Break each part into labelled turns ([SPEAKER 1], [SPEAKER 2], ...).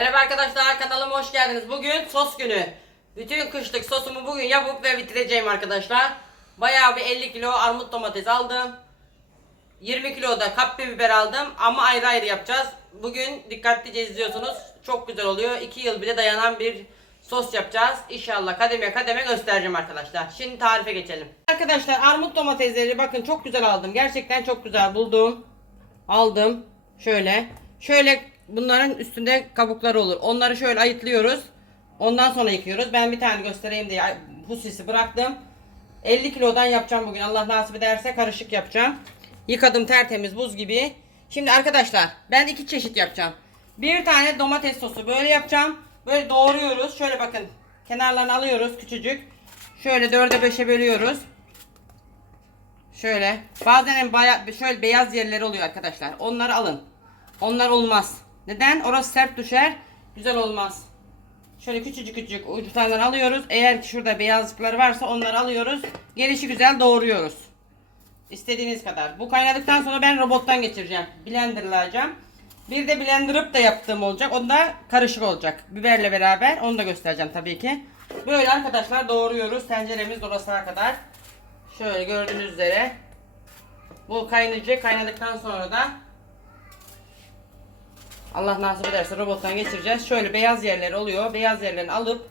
[SPEAKER 1] Merhaba arkadaşlar kanalıma hoş geldiniz. Bugün sos günü. Bütün kışlık sosumu bugün yapıp ve bitireceğim arkadaşlar. Bayağı bir 50 kilo armut domates aldım. 20 kilo da kapya biber aldım ama ayrı ayrı yapacağız. Bugün dikkatlice izliyorsunuz. Çok güzel oluyor. 2 yıl bile dayanan bir sos yapacağız. İnşallah kademe kademe göstereceğim arkadaşlar. Şimdi tarife geçelim. Arkadaşlar armut domatesleri bakın çok güzel aldım. Gerçekten çok güzel buldum. Aldım. Şöyle. Şöyle bunların üstünde kabukları olur. Onları şöyle ayıtlıyoruz. Ondan sonra yıkıyoruz. Ben bir tane göstereyim diye husisi bıraktım. 50 kilodan yapacağım bugün. Allah nasip ederse karışık yapacağım. Yıkadım tertemiz buz gibi. Şimdi arkadaşlar ben iki çeşit yapacağım. Bir tane domates sosu böyle yapacağım. Böyle doğruyoruz. Şöyle bakın. Kenarlarını alıyoruz küçücük. Şöyle dörde beşe bölüyoruz. Şöyle. Bazen baya, şöyle beyaz yerleri oluyor arkadaşlar. Onları alın. Onlar olmaz. Neden? Orası sert düşer. Güzel olmaz. Şöyle küçücük küçücük uçlarından alıyoruz. Eğer ki şurada beyazlıkları varsa onları alıyoruz. Gelişi güzel doğruyoruz. İstediğiniz kadar. Bu kaynadıktan sonra ben robottan geçireceğim. Blenderlayacağım. Bir de blenderıp da yaptığım olacak. Onda karışık olacak. Biberle beraber. Onu da göstereceğim tabii ki. Böyle arkadaşlar doğruyoruz. Tenceremiz orasına kadar. Şöyle gördüğünüz üzere. Bu kaynayacak. Kaynadıktan sonra da Allah nasip ederse robottan geçireceğiz. Şöyle beyaz yerler oluyor. Beyaz yerlerini alıp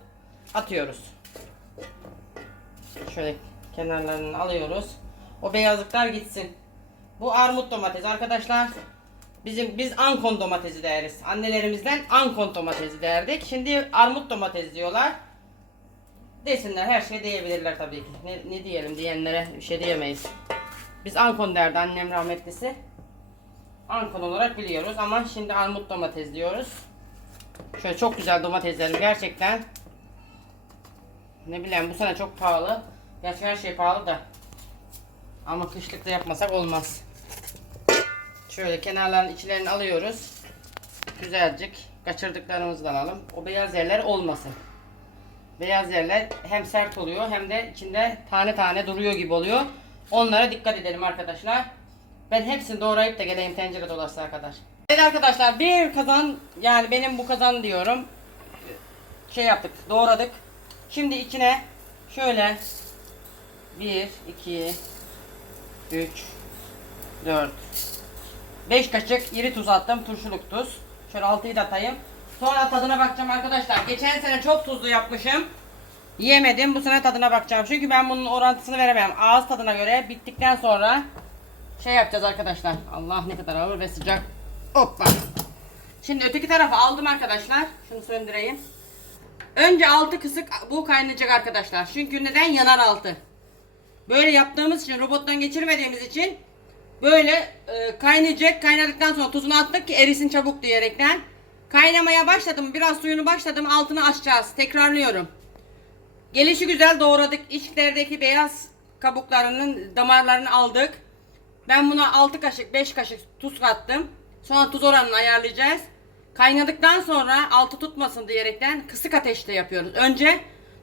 [SPEAKER 1] atıyoruz. Şöyle kenarlarını alıyoruz. O beyazlıklar gitsin. Bu armut domates arkadaşlar. Bizim biz ankon domatesi deriz. Annelerimizden ankon domatesi derdik. Şimdi armut domates diyorlar. Desinler her şey diyebilirler tabii ki. Ne, ne diyelim diyenlere bir şey diyemeyiz. Biz ankon derdi annem rahmetlisi. Ankon olarak biliyoruz ama şimdi armut domates diyoruz. Şöyle çok güzel domateslerim gerçekten. Ne bileyim bu sene çok pahalı. Gerçi her şey pahalı da. Ama kışlıkta yapmasak olmaz. Şöyle kenarların içlerini alıyoruz. Güzelcik kaçırdıklarımızdan alalım. O beyaz yerler olmasın. Beyaz yerler hem sert oluyor hem de içinde tane tane duruyor gibi oluyor. Onlara dikkat edelim arkadaşlar. Ben hepsini doğrayıp da geleyim tencere dolasına kadar. Evet arkadaşlar bir kazan yani benim bu kazan diyorum. Şey yaptık doğradık. Şimdi içine şöyle 1, 2, 3, 4, 5 kaşık iri tuz attım. Turşuluk tuz. Şöyle 6'yı da atayım. Sonra tadına bakacağım arkadaşlar. Geçen sene çok tuzlu yapmışım. Yemedim. Bu sene tadına bakacağım. Çünkü ben bunun orantısını veremem. Ağız tadına göre bittikten sonra şey yapacağız arkadaşlar. Allah ne kadar ağır ve sıcak. Hoppa. Şimdi öteki tarafı aldım arkadaşlar. Şunu söndüreyim. Önce altı kısık bu kaynayacak arkadaşlar. Çünkü neden yanar altı. Böyle yaptığımız için robottan geçirmediğimiz için böyle e, kaynayacak. Kaynadıktan sonra tuzunu attık ki erisin çabuk diyerekten. Kaynamaya başladım. Biraz suyunu başladım. Altını açacağız. Tekrarlıyorum. Gelişi güzel doğradık. İçlerdeki beyaz kabuklarının damarlarını aldık. Ben buna 6 kaşık 5 kaşık tuz kattım. Sonra tuz oranını ayarlayacağız. Kaynadıktan sonra altı tutmasın diyerekten kısık ateşte yapıyoruz. Önce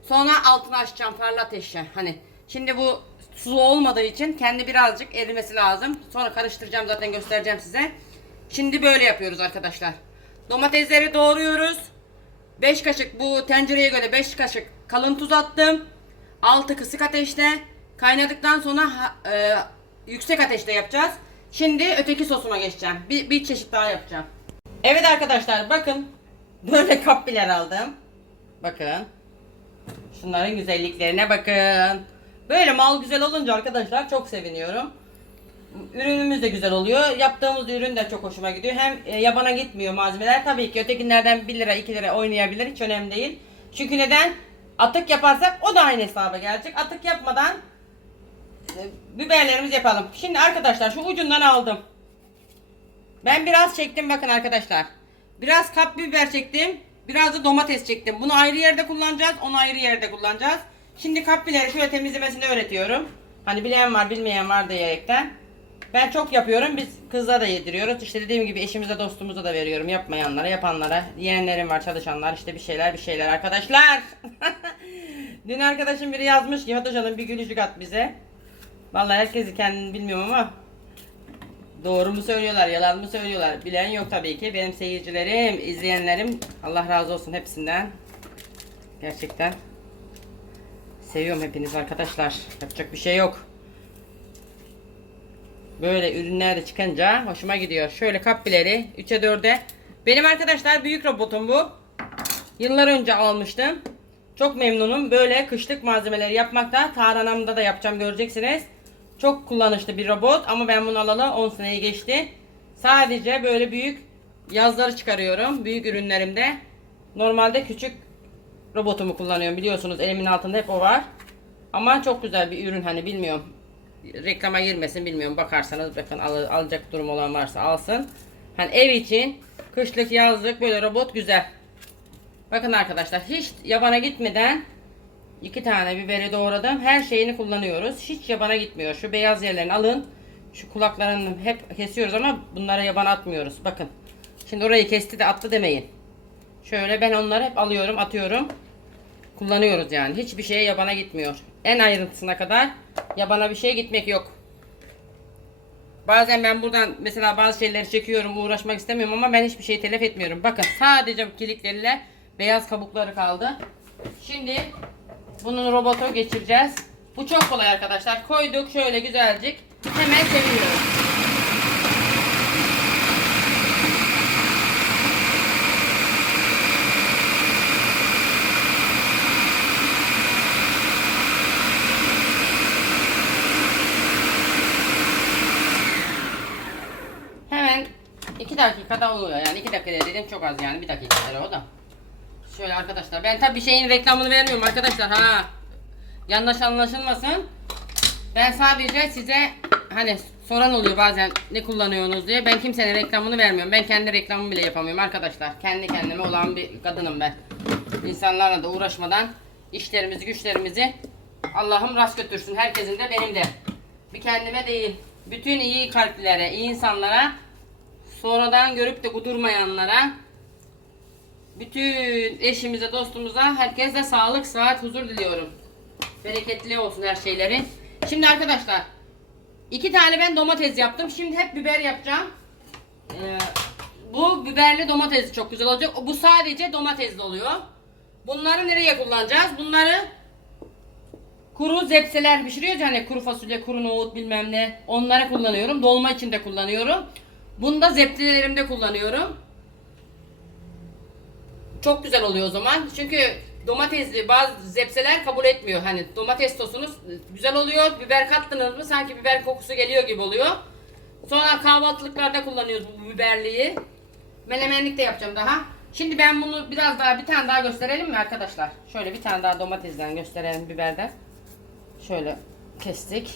[SPEAKER 1] sonra altını açacağım farlı ateşe. Hani şimdi bu sulu olmadığı için kendi birazcık erimesi lazım. Sonra karıştıracağım zaten göstereceğim size. Şimdi böyle yapıyoruz arkadaşlar. Domatesleri doğruyoruz. 5 kaşık bu tencereye göre 5 kaşık kalın tuz attım. Altı kısık ateşte. Kaynadıktan sonra e, yüksek ateşte yapacağız. Şimdi öteki sosuma geçeceğim. Bir, bir çeşit daha yapacağım. Evet arkadaşlar bakın. Böyle kapbiler aldım. Bakın. Şunların güzelliklerine bakın. Böyle mal güzel olunca arkadaşlar çok seviniyorum. Ürünümüz de güzel oluyor. Yaptığımız ürün de çok hoşuma gidiyor. Hem e, yabana gitmiyor malzemeler. Tabii ki ötekilerden 1 lira 2 lira oynayabilir. Hiç önemli değil. Çünkü neden? Atık yaparsak o da aynı hesaba gelecek. Atık yapmadan biberlerimizi yapalım. Şimdi arkadaşlar şu ucundan aldım. Ben biraz çektim bakın arkadaşlar. Biraz kap biber çektim. Biraz da domates çektim. Bunu ayrı yerde kullanacağız. Onu ayrı yerde kullanacağız. Şimdi kap biberi şöyle temizlemesini öğretiyorum. Hani bilen var bilmeyen var diyerekten. Ben çok yapıyorum. Biz kızlara da yediriyoruz. İşte dediğim gibi eşimize dostumuza da veriyorum. Yapmayanlara, yapanlara. Yeğenlerim var, çalışanlar. işte bir şeyler bir şeyler arkadaşlar. Dün arkadaşım biri yazmış ki Fatoş Hanım bir gülücük at bize. Vallahi herkesi kendini bilmiyorum ama Doğru mu söylüyorlar, yalan mı söylüyorlar? Bilen yok tabii ki. Benim seyircilerim, izleyenlerim Allah razı olsun hepsinden. Gerçekten. Seviyorum hepiniz arkadaşlar. Yapacak bir şey yok. Böyle ürünler de çıkınca hoşuma gidiyor. Şöyle kapbileri 3'e 4'e. Benim arkadaşlar büyük robotum bu. Yıllar önce almıştım. Çok memnunum. Böyle kışlık malzemeleri yapmakta. Tarhanamda da yapacağım göreceksiniz. Çok kullanışlı bir robot ama ben bunu alalı 10 seneyi geçti. Sadece böyle büyük yazları çıkarıyorum. Büyük ürünlerimde. Normalde küçük robotumu kullanıyorum. Biliyorsunuz elimin altında hep o var. Ama çok güzel bir ürün hani bilmiyorum. Reklama girmesin bilmiyorum. Bakarsanız bakın al- alacak durum olan varsa alsın. Hani ev için kışlık yazlık böyle robot güzel. Bakın arkadaşlar hiç yabana gitmeden iki tane biberi doğradım. Her şeyini kullanıyoruz. Hiç yabana gitmiyor. Şu beyaz yerlerini alın. Şu kulaklarını hep kesiyoruz ama bunlara yaban atmıyoruz. Bakın. Şimdi orayı kesti de attı demeyin. Şöyle ben onları hep alıyorum, atıyorum. Kullanıyoruz yani. Hiçbir şeye yabana gitmiyor. En ayrıntısına kadar yabana bir şeye gitmek yok. Bazen ben buradan mesela bazı şeyleri çekiyorum, uğraşmak istemiyorum ama ben hiçbir şeyi telef etmiyorum. Bakın sadece kilitleriyle beyaz kabukları kaldı. Şimdi bunun robotu geçireceğiz. Bu çok kolay arkadaşlar. Koyduk şöyle güzelcik. Hemen çeviriyoruz. Hemen 2 dakikada oluyor yani 2 dakika dedim çok az yani 1 dakika o da. Şöyle arkadaşlar ben tabi şeyin reklamını vermiyorum arkadaşlar ha. Yanlış anlaşılmasın. Ben sadece size hani soran oluyor bazen ne kullanıyorsunuz diye. Ben kimsenin reklamını vermiyorum. Ben kendi reklamımı bile yapamıyorum arkadaşlar. Kendi kendime olan bir kadınım ben. İnsanlarla da uğraşmadan işlerimizi güçlerimizi Allah'ım rast götürsün. Herkesin de benim de. Bir kendime değil. Bütün iyi kalplilere, iyi insanlara sonradan görüp de kudurmayanlara bütün eşimize, dostumuza, herkese sağlık, sıhhat, huzur diliyorum. Bereketli olsun her şeyleri. Şimdi arkadaşlar, iki tane ben domates yaptım. Şimdi hep biber yapacağım. Ee, bu biberli domates çok güzel olacak. Bu sadece domatesli oluyor. Bunları nereye kullanacağız? Bunları kuru zepseler pişiriyoruz yani kuru fasulye, kuru nohut bilmem ne. Onları kullanıyorum. Dolma için de kullanıyorum. Bunu da zepselerimde kullanıyorum. Çok güzel oluyor o zaman. Çünkü domatesli bazı zepseler kabul etmiyor. Hani domates sosunuz güzel oluyor. Biber kattınız mı sanki biber kokusu geliyor gibi oluyor. Sonra kahvaltılıklarda kullanıyoruz bu biberliği. Menemenlik de yapacağım daha. Şimdi ben bunu biraz daha bir tane daha gösterelim mi arkadaşlar? Şöyle bir tane daha domatesden gösterelim biberden. Şöyle kestik.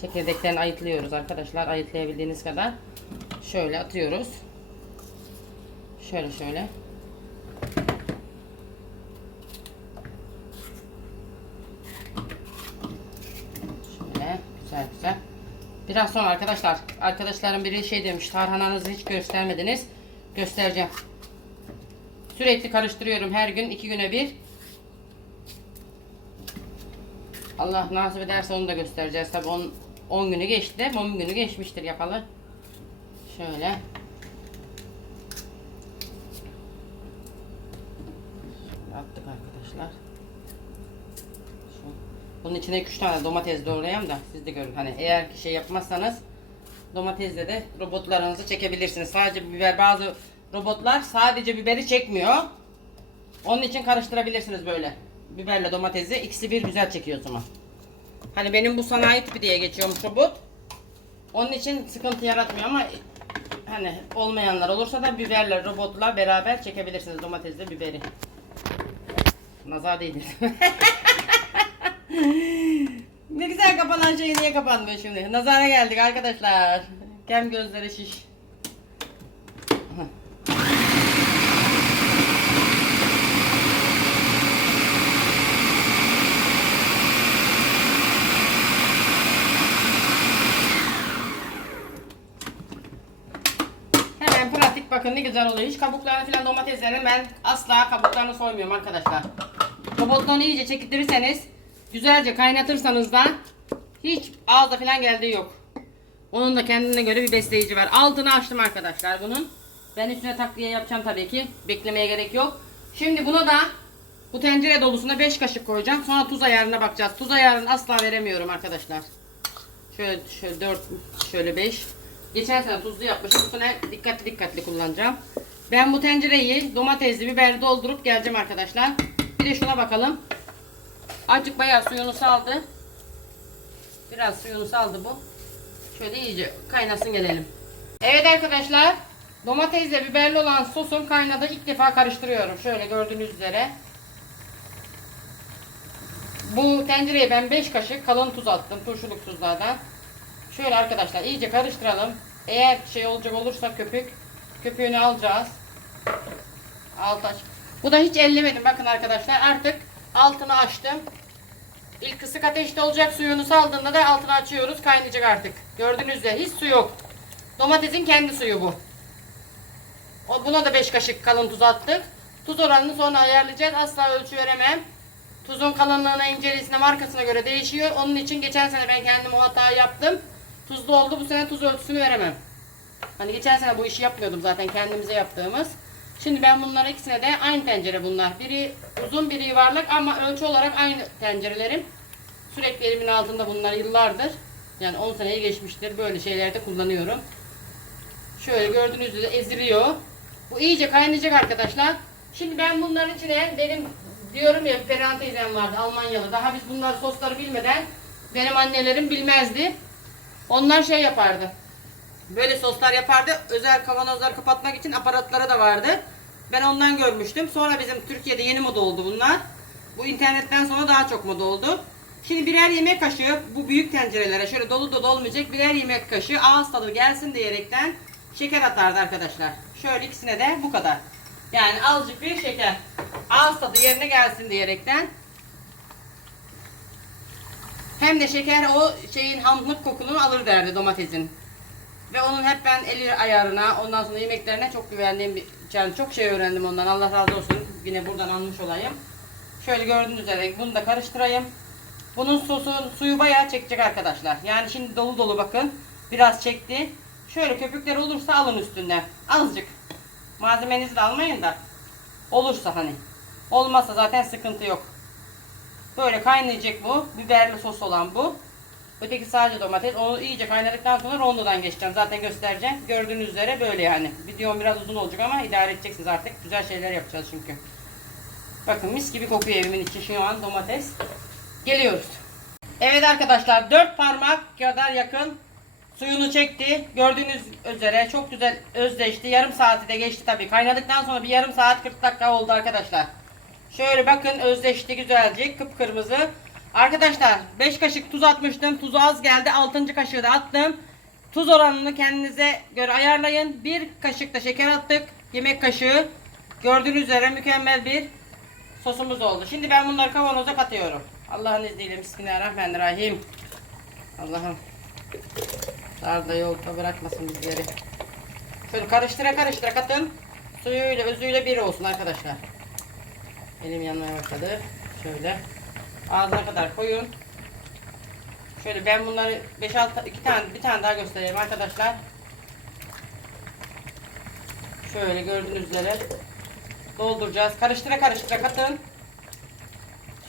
[SPEAKER 1] Çekirdeklerini ayıtlıyoruz arkadaşlar. Ayıtlayabildiğiniz kadar. Şöyle atıyoruz. Şöyle. Şöyle güzel güzel. Biraz sonra arkadaşlar, arkadaşlarım biri şey demiş, tarhananızı hiç göstermediniz. Göstereceğim. Sürekli karıştırıyorum her gün, iki güne bir. Allah nasip ederse onu da göstereceğiz. Tabi 10 10 günü geçti. 10 günü geçmiştir yapalı. Şöyle. Attık arkadaşlar. Şu. Bunun içine 3 tane domates doğrayayım da siz de görün. Hani eğer ki şey yapmazsanız domatesle de robotlarınızı çekebilirsiniz. Sadece biber bazı robotlar sadece biberi çekmiyor. Onun için karıştırabilirsiniz böyle. Biberle domatesi ikisi bir güzel çekiyor o zaman. Hani benim bu sanayi tipi diye geçiyormuş robot. Onun için sıkıntı yaratmıyor ama hani olmayanlar olursa da biberle robotla beraber çekebilirsiniz domatesle biberi. Nazar değdi. ne güzel kapanan şey niye kapanmıyor şimdi? Nazara geldik arkadaşlar. Kem gözleri şiş. Hemen pratik bakın ne güzel oluyor. Hiç kabuklarını falan domateslerini ben asla kabuklarını soymuyorum arkadaşlar. Robottan iyice çektirirseniz güzelce kaynatırsanız da hiç ağza falan geldiği yok. Onun da kendine göre bir besleyici var. Altını açtım arkadaşlar bunun. Ben üstüne takviye yapacağım tabii ki. Beklemeye gerek yok. Şimdi buna da bu tencere dolusuna 5 kaşık koyacağım. Sonra tuz ayarına bakacağız. Tuz ayarını asla veremiyorum arkadaşlar. Şöyle şöyle 4 şöyle 5. Geçen sene tuzlu yapmışım. Bu sene dikkatli dikkatli kullanacağım. Ben bu tencereyi domatesli biberli doldurup geleceğim arkadaşlar. Bir de şuna bakalım. Azıcık bayağı suyunu saldı. Biraz suyunu saldı bu. Şöyle iyice kaynasın gelelim. Evet arkadaşlar. Domatesle biberli olan sosum kaynadı. İlk defa karıştırıyorum. Şöyle gördüğünüz üzere. Bu tencereye ben 5 kaşık kalın tuz attım. Turşuluk tuzlardan. Şöyle arkadaşlar iyice karıştıralım. Eğer şey olacak olursa köpük. Köpüğünü alacağız. Alt aç. Bu da hiç ellemedim. Bakın arkadaşlar artık altını açtım. İlk kısık ateşte olacak suyunu saldığında da altını açıyoruz. Kaynayacak artık. Gördüğünüz üzere hiç su yok. Domatesin kendi suyu bu. O, buna da 5 kaşık kalın tuz attık. Tuz oranını sonra ayarlayacağız. Asla ölçü veremem. Tuzun kalınlığına, inceliğine, markasına göre değişiyor. Onun için geçen sene ben kendim o hatayı yaptım. Tuzlu oldu. Bu sene tuz ölçüsünü veremem. Hani geçen sene bu işi yapmıyordum zaten kendimize yaptığımız. Şimdi ben bunların ikisine de aynı tencere bunlar. Biri uzun biri yuvarlak ama ölçü olarak aynı tencerelerim. Sürekli elimin altında bunlar yıllardır. Yani 10 seneyi geçmiştir. Böyle şeylerde kullanıyorum. Şöyle gördüğünüz üzere eziliyor. Bu iyice kaynayacak arkadaşlar. Şimdi ben bunların içine benim diyorum ya Perihan teyzem vardı Almanyalı. Daha biz bunları sosları bilmeden benim annelerim bilmezdi. Onlar şey yapardı. Böyle soslar yapardı. Özel kavanozlar kapatmak için aparatları da vardı. Ben ondan görmüştüm. Sonra bizim Türkiye'de yeni moda oldu bunlar. Bu internetten sonra daha çok moda oldu. Şimdi birer yemek kaşığı bu büyük tencerelere şöyle dolu dolu olmayacak birer yemek kaşığı ağız tadı gelsin diyerekten şeker atardı arkadaşlar. Şöyle ikisine de bu kadar. Yani azıcık bir şeker. Ağız tadı yerine gelsin diyerekten. Hem de şeker o şeyin hamlık kokunu alır derdi domatesin. Ve onun hep ben el ayarına, ondan sonra yemeklerine çok güvendiğim bir, yani çok şey öğrendim ondan. Allah razı olsun. Yine buradan almış olayım. Şöyle gördüğünüz üzere bunu da karıştırayım. Bunun sosu, suyu bayağı çekecek arkadaşlar. Yani şimdi dolu dolu bakın. Biraz çekti. Şöyle köpükler olursa alın üstünden. Azıcık. Malzemenizi de almayın da. Olursa hani. Olmazsa zaten sıkıntı yok. Böyle kaynayacak bu. Biberli sos olan bu. Öteki sadece domates. Onu iyice kaynadıktan sonra rondodan geçeceğim. Zaten göstereceğim. Gördüğünüz üzere böyle yani. Videom biraz uzun olacak ama idare edeceksiniz artık. Güzel şeyler yapacağız çünkü. Bakın mis gibi kokuyor evimin içi şu an domates. Geliyoruz. Evet arkadaşlar 4 parmak kadar yakın suyunu çekti. Gördüğünüz üzere çok güzel özleşti. Yarım saati de geçti tabii. Kaynadıktan sonra bir yarım saat 40 dakika oldu arkadaşlar. Şöyle bakın özleşti güzelce kıpkırmızı. Arkadaşlar 5 kaşık tuz atmıştım. Tuzu az geldi. 6. kaşığı da attım. Tuz oranını kendinize göre ayarlayın. 1 kaşık da şeker attık. Yemek kaşığı. Gördüğünüz üzere mükemmel bir sosumuz oldu. Şimdi ben bunları kavanoza katıyorum. Allah'ın izniyle Bismillahirrahmanirrahim. Allah'ım. Darda yolda bırakmasın bizleri. Şöyle karıştıra karıştıra katın. Suyuyla özüyle bir olsun arkadaşlar. Elim yanmaya başladı. Şöyle. Ağzına kadar koyun. Şöyle ben bunları 5-6 iki tane bir tane daha göstereyim arkadaşlar. Şöyle gördüğünüz üzere dolduracağız. Karıştıra karıştıra katın.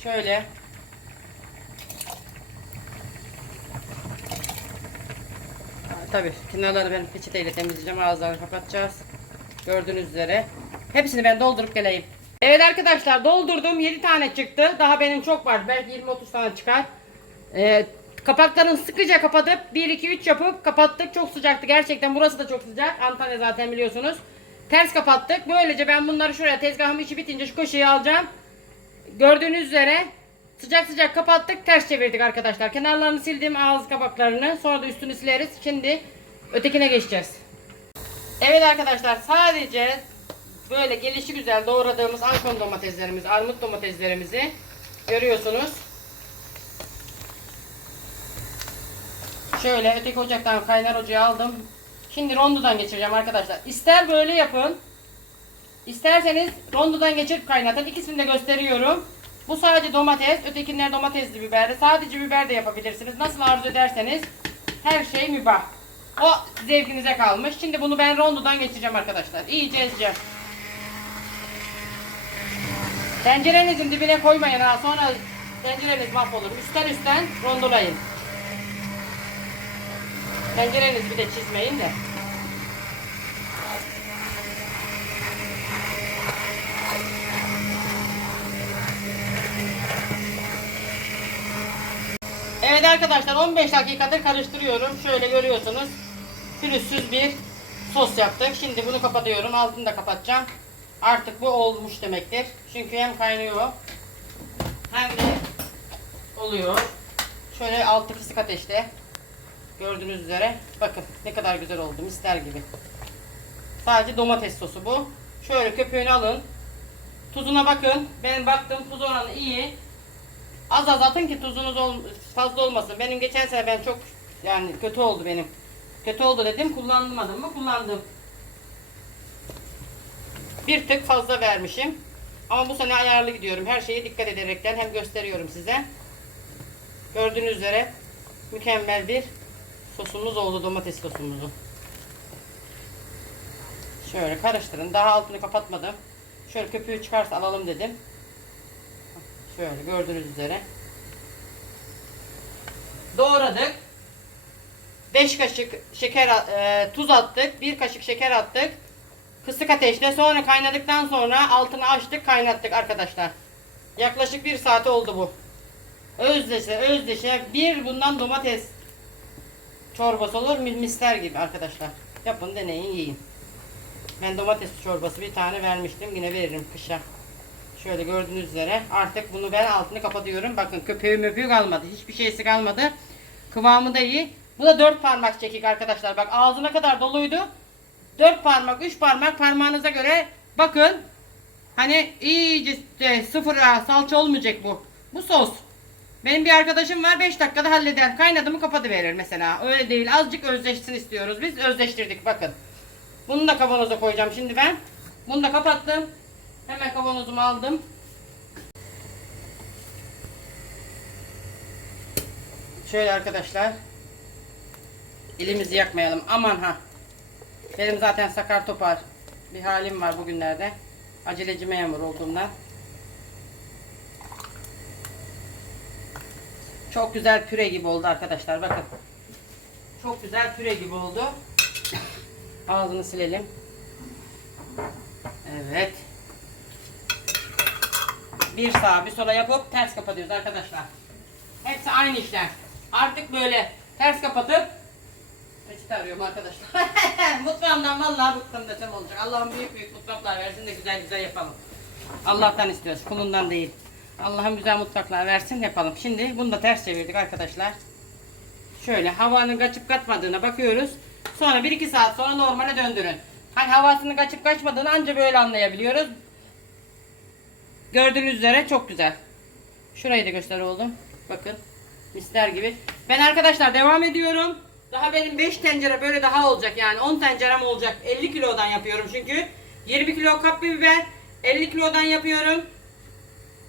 [SPEAKER 1] Şöyle. Tabii kenarları ben peçeteyle temizleyeceğim. Ağızlarını kapatacağız. Gördüğünüz üzere. Hepsini ben doldurup geleyim. Evet arkadaşlar doldurdum. 7 tane çıktı. Daha benim çok var. Belki 20-30 tane çıkar. Ee, kapaklarını sıkıca kapatıp 1-2-3 yapıp kapattık. Çok sıcaktı. Gerçekten burası da çok sıcak. Antalya zaten biliyorsunuz. Ters kapattık. Böylece ben bunları şuraya tezgahım işi bitince şu köşeye alacağım. Gördüğünüz üzere sıcak sıcak kapattık. Ters çevirdik arkadaşlar. Kenarlarını sildim ağız kapaklarını. Sonra da üstünü sileriz. Şimdi ötekine geçeceğiz. Evet arkadaşlar sadece böyle gelişi güzel doğradığımız ankon domateslerimiz, armut domateslerimizi görüyorsunuz. Şöyle öteki ocaktan kaynar ocağa aldım. Şimdi rondodan geçireceğim arkadaşlar. İster böyle yapın. İsterseniz rondodan geçirip kaynatın. İkisini de gösteriyorum. Bu sadece domates, ötekiler domatesli biberli. Sadece biber de yapabilirsiniz. Nasıl arzu ederseniz her şey mübah. O zevkinize kalmış. Şimdi bunu ben rondodan geçireceğim arkadaşlar. İyice ezeceğim. Tencerenizin dibine koymayın ha. Sonra tencereniz mahvolur. Üstten üstten rondolayın. Tencereniz bir de çizmeyin de. Evet arkadaşlar 15 dakikadır karıştırıyorum. Şöyle görüyorsunuz. Pürüzsüz bir sos yaptık. Şimdi bunu kapatıyorum. Altını da kapatacağım. Artık bu olmuş demektir. Çünkü hem kaynıyor hem de oluyor. Şöyle altı kısık ateşte. Gördüğünüz üzere. Bakın ne kadar güzel oldu. Mister gibi. Sadece domates sosu bu. Şöyle köpüğünü alın. Tuzuna bakın. Ben baktım tuz oranı iyi. Az az atın ki tuzunuz fazla olmasın. Benim geçen sene ben çok yani kötü oldu benim. Kötü oldu dedim. Kullanmadım mı? Kullandım. Bir tık fazla vermişim. Ama bu sene ayarlı gidiyorum. Her şeye dikkat ederekten hem gösteriyorum size. Gördüğünüz üzere mükemmel bir sosumuz oldu. Domates sosumuzu. Şöyle karıştırın. Daha altını kapatmadım. Şöyle köpüğü çıkarsa alalım dedim. Şöyle gördüğünüz üzere. Doğradık. 5 kaşık şeker e, tuz attık. 1 kaşık şeker attık. Kısık ateşte sonra kaynadıktan sonra altını açtık kaynattık arkadaşlar. Yaklaşık 1 saat oldu bu. Özdeşe özdeşe bir bundan domates çorbası olur mi- mister gibi arkadaşlar. Yapın deneyin yiyin. Ben domates çorbası bir tane vermiştim. Yine veririm kışa. Şöyle gördüğünüz üzere artık bunu ben altını kapatıyorum. Bakın köpüğü möpüğü kalmadı. Hiçbir şeysi kalmadı. Kıvamı da iyi. Bu da dört parmak çekik arkadaşlar. Bak ağzına kadar doluydu. Dört parmak, üç parmak parmağınıza göre bakın. Hani iyice de sıfır ha, salça olmayacak bu. Bu sos. Benim bir arkadaşım var 5 dakikada halleder. Kaynadı mı kapatıverir mesela. Öyle değil. Azıcık özleşsin istiyoruz. Biz özleştirdik bakın. Bunu da kavanoza koyacağım şimdi ben. Bunu da kapattım. Hemen kavanozumu aldım. Şöyle arkadaşlar. Elimizi yakmayalım. Aman ha. Benim zaten sakar topar bir halim var bugünlerde. Aceleci memur olduğumdan. Çok güzel püre gibi oldu arkadaşlar. Bakın. Çok güzel püre gibi oldu. Ağzını silelim. Evet. Bir sağa bir sola yapıp ters kapatıyoruz arkadaşlar. Hepsi aynı işlem. Artık böyle ters kapatıp Reçete arıyorum arkadaşlar. Mutfağımdan vallahi bıktım desem olacak. Allah'ım büyük büyük mutfaklar versin de güzel güzel yapalım. Allah'tan istiyoruz. Kulundan değil. Allah'ım güzel mutfaklar versin yapalım. Şimdi bunu da ters çevirdik arkadaşlar. Şöyle havanın kaçıp kaçmadığına bakıyoruz. Sonra 1-2 saat sonra normale döndürün. Hani havasının kaçıp kaçmadığını anca böyle anlayabiliyoruz. Gördüğünüz üzere çok güzel. Şurayı da göster oğlum. Bakın. Misler gibi. Ben arkadaşlar devam ediyorum. Daha benim 5 tencere böyle daha olacak yani 10 tencerem olacak. 50 kilodan yapıyorum çünkü. 20 kilo kapya biber 50 kilodan yapıyorum.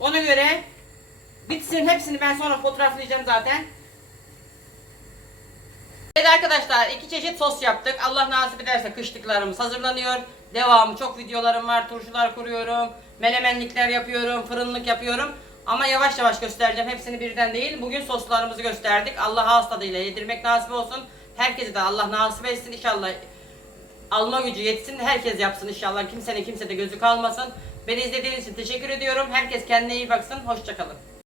[SPEAKER 1] Ona göre bitsin hepsini ben sonra fotoğraflayacağım zaten. Evet arkadaşlar iki çeşit sos yaptık. Allah nasip ederse kışlıklarımız hazırlanıyor. Devamı çok videolarım var. Turşular kuruyorum. Menemenlikler yapıyorum. Fırınlık yapıyorum. Ama yavaş yavaş göstereceğim. Hepsini birden değil. Bugün soslarımızı gösterdik. Allah ağız tadıyla yedirmek nasip olsun. Herkese de Allah nasip etsin inşallah. Alma gücü yetsin. Herkes yapsın inşallah. Kimsenin kimsede gözü kalmasın. Beni izlediğiniz için teşekkür ediyorum. Herkes kendine iyi baksın. Hoşçakalın.